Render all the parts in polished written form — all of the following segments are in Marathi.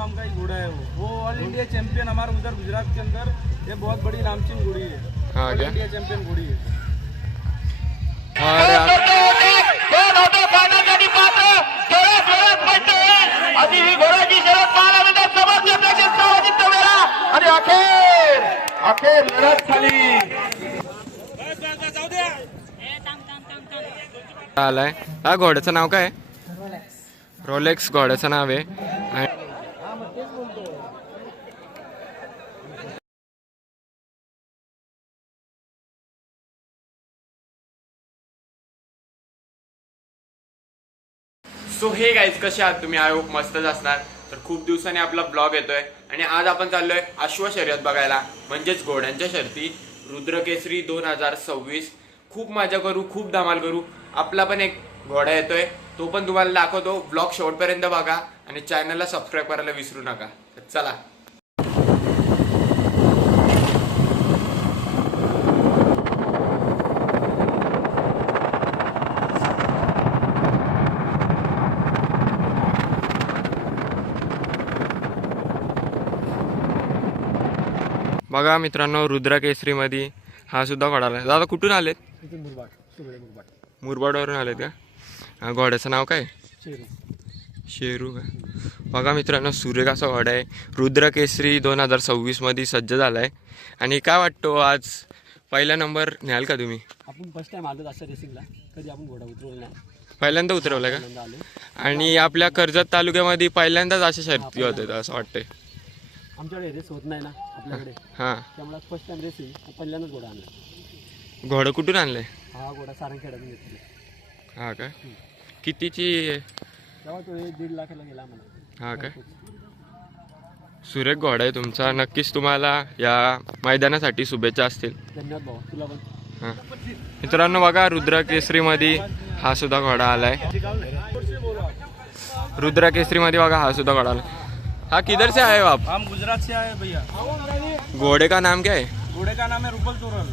प्लेटफॉर्म का ही घोड़ा है वो ऑल इंडिया चैंपियन हमारे उधर गुजरात के अंदर। ये बहुत बड़ी नामचीन घोड़ी है। हाँ ऑल क्या? इंडिया चैंपियन घोड़ी है। और अखेर लढत झाली। आलाय हा घोड्याचं नाव काय? रोलेक्स घोड्याचं नाव आहे। सो हे गाईज, कसे आहात तुम्ही? आय होप मस्तच असणार। तर खूप दिवसांनी आपला ब्लॉग येतोय आणि आज आपण चाललोय अश्व शर्यत बघायला, म्हणजेच घोड्यांच्या शर्ती रुद्रकेसरी 2026। खूप मजा करू, खूप धमाल करू। आपला पण एक घोडा येतोय, तो पण तुम्हाला दाखवतो। ब्लॉग शेवटपर्यंत बघा आणि चॅनलला सबस्क्राईब करायला विसरू नका। तर चला। बघा मित्रांनो, रुद्रकेसरी मध्ये हा सुद्धा घोडा आलाय। दादा कुठून आलेत? मुरबाडवरून आलेत का? घोड्याचं नाव काय? शेरू का? बघा मित्रांनो, सुरेख असा घोडा आहे। रुद्रकेसरी 2026 मध्ये सज्ज झालाय। आणि काय वाटतो, आज पहिला नंबर न्याल का तुम्ही? आपण फर्स्ट टाइम आलो असं रेसिंगला, कधी आपण घोडा उतरवला नाही, पहिल्यांदा उतरवलं का? आलो. आणि आपल्या कर्जत तालुक्यामध्ये पहिल्यांदाच अशा शर्ती होतात असं वाटतंय? आमच्याकडे रेस होत नाही ना आपल्याकडे, हां, त्यामुळे फर्स्ट टाइम रेसिंग पहिल्यांदाच घोडा आणला। घोडं कुठून आणलंय? हा घोडा सारंगखेड्यातून घेतला। हा का? कितीची? तेव्हा तो 1.5 लाखाला गेला आम्हाला। हा का? सुरेख घोडा आहे तुमचा। नक्कीच तुम्हाला या मैदानासाठी शुभेच्छा असतील। धन्यवाद भाऊ, तुला पण। हां मित्रांनो, बघा रुद्रकेसरीमध्ये हा सुद्धा घोडा आलाय। रुद्रकेसरीमध्ये बघा हा सुद्धा घोडा आलाय। हाँ, किधर से आए हो आप? हम गुजरात से आए भैया। घोड़े का नाम क्या है? घोड़े का नाम है रूपल तोरल।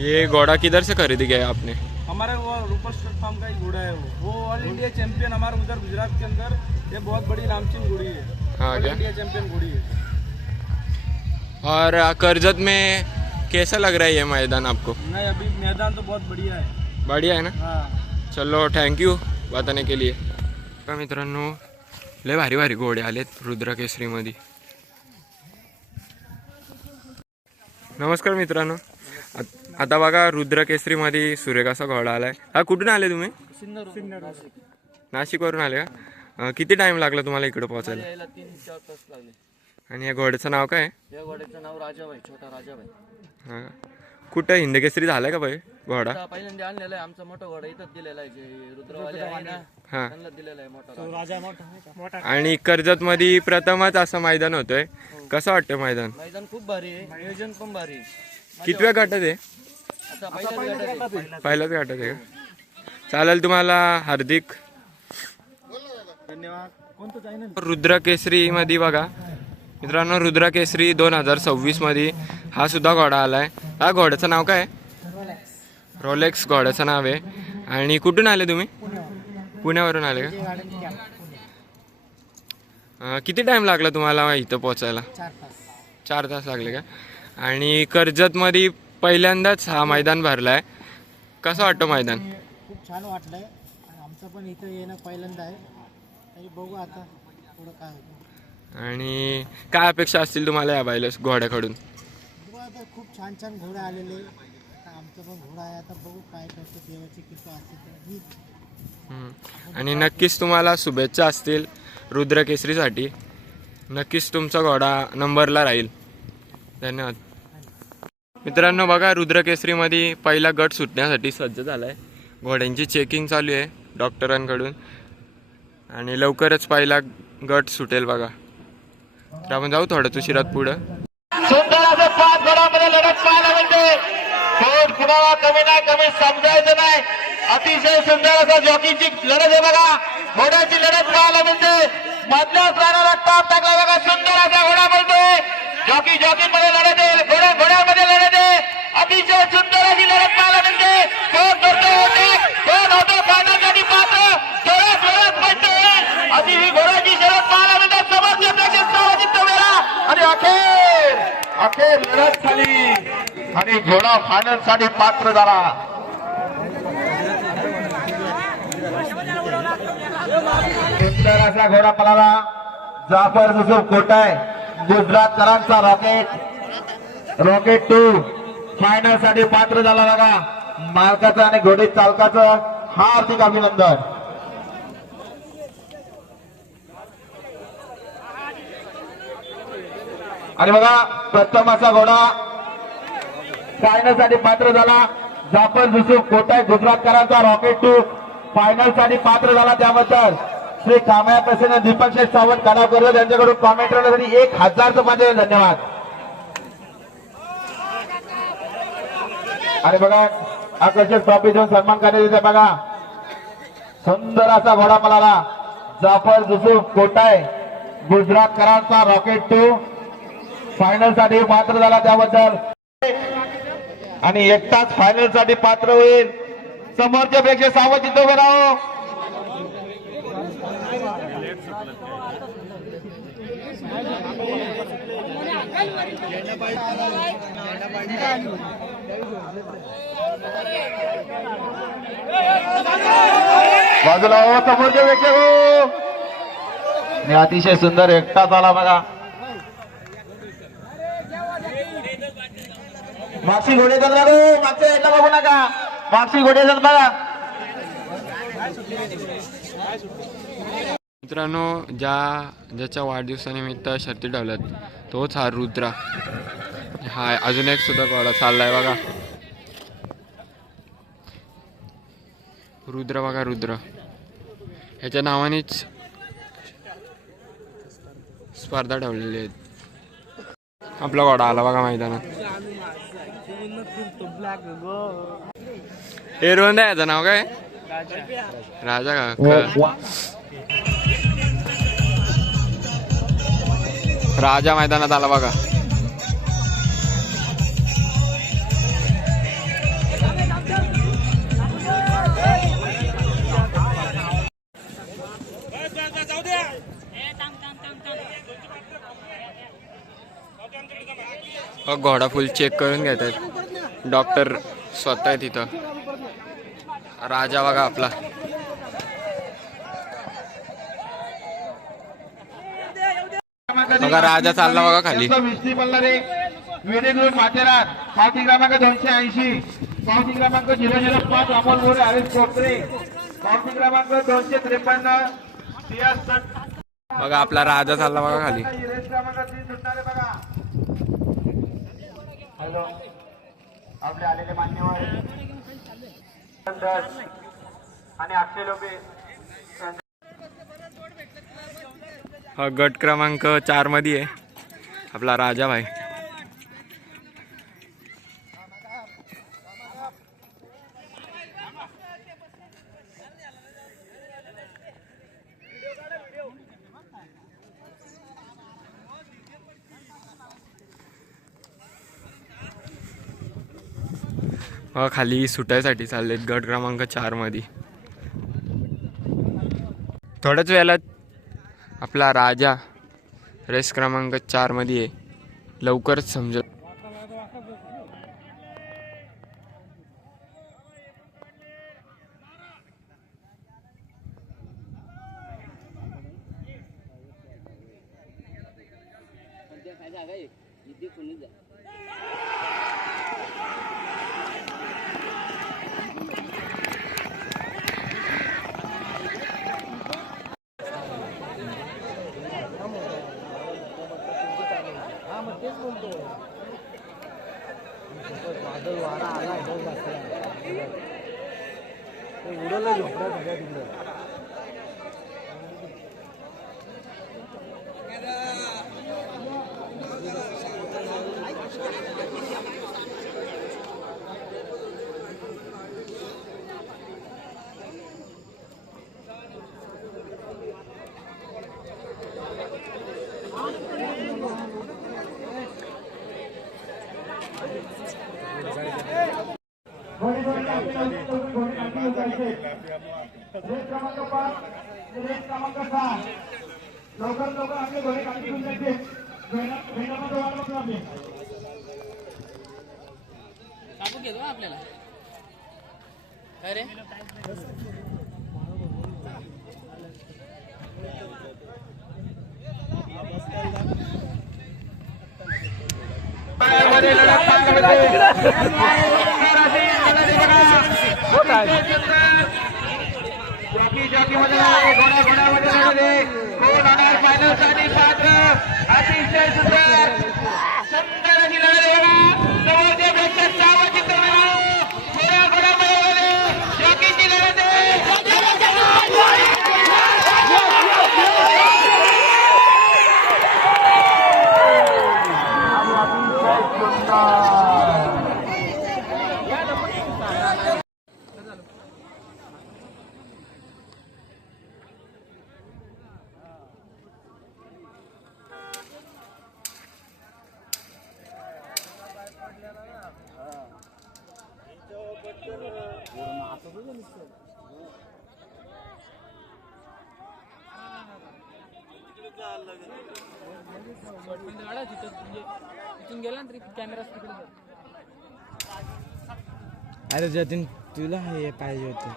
ये घोड़ा किधर से खरीद किया है आपने? हमारे वो रूपल प्लेटफॉर्म का ही घोड़ा है वो ऑल इंडिया चैंपियन हमारे उधर गुजरात के अंदर। ये बहुत बड़ी नामचीन घोड़ी है। हाँ ऑल क्या? इंडिया चैंपियन घोड़ी है। और कर्जत में कैसा लग रहा है ये मैदान आपको? नहीं, अभी मैदान तो बहुत बढ़िया है। बढ़िया है ना? हाँ, चलो, थँक यू बताने के लिए। का मित्रांनो, लय भारी भारी घोडे आलेत रुद्रकेसरीमध्ये। नमस्कार मित्रांनो, आता बघा रुद्रकेसरीमध्ये सुरेख असा घोडा आलाय। हा कुठून आले तुम्ही? नाशिकवरून आले का? किती टाइम लागला तुम्हाला इकडे पोहोचायला? 3-4 तास लागले। आणि या घोड्याचं नाव काय? या घोड्याचं नाव राजाबाई, छोटा राजाबाई। हां, कुठं हिंदकेसरी झालाय का भाई घोडा? पहिल्यांदा आणलेला आहे, आमचा मोठा घोडा इथंच दिलेला आहे, जे रुद्रवाले आहे ना हां, त्यांना दिलेला आहे मोठा राजा। मोठा आणि कर्जतमध्ये प्रथमच असं मैदान होतंय। कसं वाटतं मैदान? मैदान खूप भारी आहे, नियोजन पण भारी आहे। कितव्या गटात आहे? आता पहिल्याच गटात आहे का? चालेल, तुम्हाला हार्दिक धन्यवाद। कोणतं चॅनल? रुद्रकेसरी मध्ये बघा मित्रांनो, रुद्रकेसरी 2026 मध्ये हा सुद्धा घोडा आलाय। हा घोड्याचं नाव काय? रोलेक्स घोड्याचं नाव आहे। आणि कुठून आले तुम्ही? पुण्यावरून आले का? किती टाइम लागला तुम्हाला इथं पोहोचायला? 4 तास लागले का? आणि कर्जतमध्ये पहिल्यांदाच हा मैदान भरलाय। कसं वाटतं मैदान? खूप छान वाटलंय। आमचं पण इथं येणं पहिल्यांदा आहे, तरी बघू आता थोडं काय होतं। आणि काय अपेक्षा असतील तुम्हाला या बैल घोड्याकडून? बघू आता, खूप छान छान घोडे आलेले। आता आमचं पण घोडा आहे, आता बघू काय करतो, देवाची कृपा असते तर होईल। आणि नक्कीच तुम्हाला शुभेच्छा असतील रुद्रकेसरीसाठी। नक्कीच तुमचा घोडा नंबरला राहील। धन्यवाद मित्रांनो, बघा रुद्रकेसरीमध्ये पहिला गट सुटण्यासाठी सज्ज झालाय। घोड्यांची चेकिंग चालू आहे डॉक्टरांकडून आणि लवकरच पहिला गट सुटेल बघा। तर आपण जाऊ थोडं उशिरात पुढं। सुंदर असं 5 गटामध्ये लढत पाहायला मिळते। कोण कुणाला कमी नाही, कमी समजायचं नाही। अतिशय सुंदर असं जॉकीची लढत आहे बघा, घोड्याची लढत पाहायला मिळते। मधल्या प्राणाला टाप टाकला बघा, सुंदर असा घोडा बोलतोय। जॉकी मध्ये लढत आहे, घोड्यामध्ये लढत आहे। अतिशय सुंदर अशी लढत पाहायला मिळते। कोण होतो फायनलसाठी पात्र, जोरात म्हणतोय। अशी ही घोड्याची शर्यत पाहायला मिळते। समोरच्या अखेर लढत झाली आणि घोडा फायनल साठी पात्र झाला. सुंदर असा घोडा पळाला. जाफर युसूफ कोटाय गुजरातकरांचा रॉकेट 2 फायनल साठी पात्र झाला. बघा मालकाचं आणि घोडे चालकाचं हार्दिक अभिनंदन. आणि बघा प्रथम असा घोडा फायनल साठी पात्र झाला. जाफर युसूफ कोटाय गुजरातकरांचा रॉकेट 2 फायनल साठी पात्र झाला. त्याबद्दल श्री कामया प्रसन्न दीपक शेठ सावंत कानाकर यांच्याकडून कॉमेंट्रीसाठी 1000 माझे धन्यवाद. आणि बघा आकर्षक ट्रॉफी देऊन सन्मान करण्यात येते. बघा सुंदर असा घोडा पळाला. जाफर युसूफ कोटाय गुजरातकरांचा रॉकेट 2 फायनल साठी पात्र झाला. त्याबद्दल आणि एकटाच फायनल साठी पात्र होईल. समोरच्या पेक्षा सावध तिथं उभं राहो. बाजूला हो समोरच्या पेक्षा हो. आणि अतिशय सुंदर एकटाच आला. बघा मागची घोडे मागच्या साईडला बघू नका. मागची घोडे बघा. मित्रांनो ज्याच्या वाढदिवसानिमित्त शर्ती ठेवल्यात तोच हा रुद्रा. हा अजून एक सुद्धा घोडा चाललाय बघा. रुद्र बघा रुद्र ह्याच्या नावानेच स्पर्धा ठेवलेली आहेत. आपला घोडा आला बघा मैदानात. हे रोहन याचं नाव काय राजा का राजा मैदानात आला बघा. घोडा फुल चेक करून घेतात. डॉक्टर स्वतः आहे तिथं. राजा बघा आपला. बघा राजा चालला बघा खाली. विस्ती बल्लारे वेडेगुळ माथेरान पावती क्रमांक 280 पावती क्रमांक 005 अमोल मोरे हरीश कोपरे पावती क्रमांक 253 बघा आपला राजा चालला बघा खाली. रेस क्रमांक 3 सुटणारे बघा. हॅलो आपले आलेले मान्यवर आणि अक्षय लोके. हा गट क्रमांक 4 मध्ये आहे आपला राजा भाई. खाली सुटायसाठी चाललेत गट क्रमांक 4 मध्ये. थोड्याच वेळात आपला राजा रेस क्रमांक 4 मध्ये आहे. लवकरच समजेल. उडवलं झोपला सगळ्या तिकडे. लवकर आपले घोडे काढून आपण घेतो आपल्याला अरे फायनल साठी पात्र अतिशय सुंदर सुंदर अशी लढत आहे बघा. जवळचे प्रेक्षक सावचित्र थोड्या घोड्यामध्ये जॉकीची लढत आहे. अरे जतीन तुला हे पाहिजे होतं.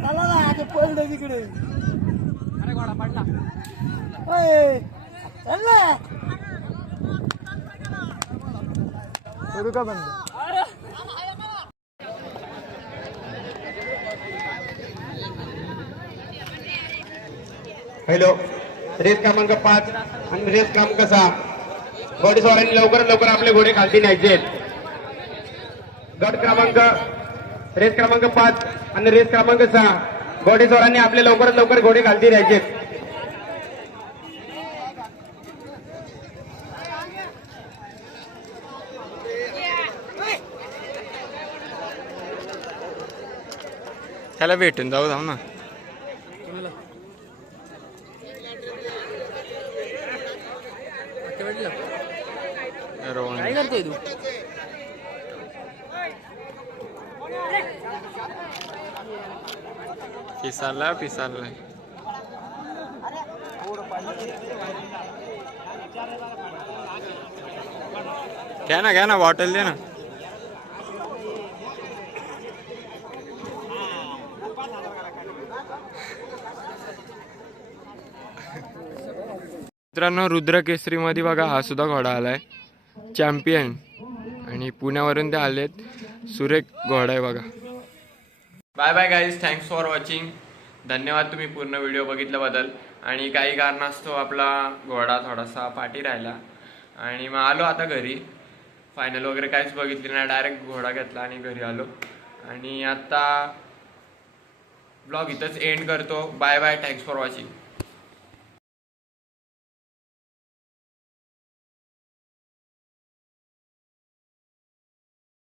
चला ना आता पडलं तिकडे. अरे घोडा पडला चल ना करू का बंद. हॅलो रेस क्रमांक 5 आणि रेस क्रमांक 6 घोडेस्वारांनी लवकरात लवकर आपले घोडे खालती न्यायचे. गट क्रमांक रेस क्रमांक 5 आणि रेस क्रमांक 6 घोडेस्वारांनी आपले लवकरात लवकर घोडे खालती न्यायचे. त्याला भेटून जाऊ जाऊ ना. काय करतोय तू पिसाला घ्या ना बॉटल दे ना. मित्रांनो रुद्र केसरी मध्ये बघा हा सुद्धा घोडा आलाय चॅम्पियन आणि पुण्यावरून ते आलेत. सुरेख घोडा आहे बघा. Bye bye guys, thanks for watching. धन्यवाद तुम्ही पूर्ण व्हिडिओ बघितल्याबद्दल. आणि काही कारणास्तव आपला घोडा थोडासा पाठी राहिला आणि मग आलो आता घरी. फायनल वगैरे काहीच बघितली नाही, डायरेक्ट घोडा घेतला आणि घरी आलो. आणि आता ब्लॉग इथंच एंड करतो. Bye bye, thanks for watching.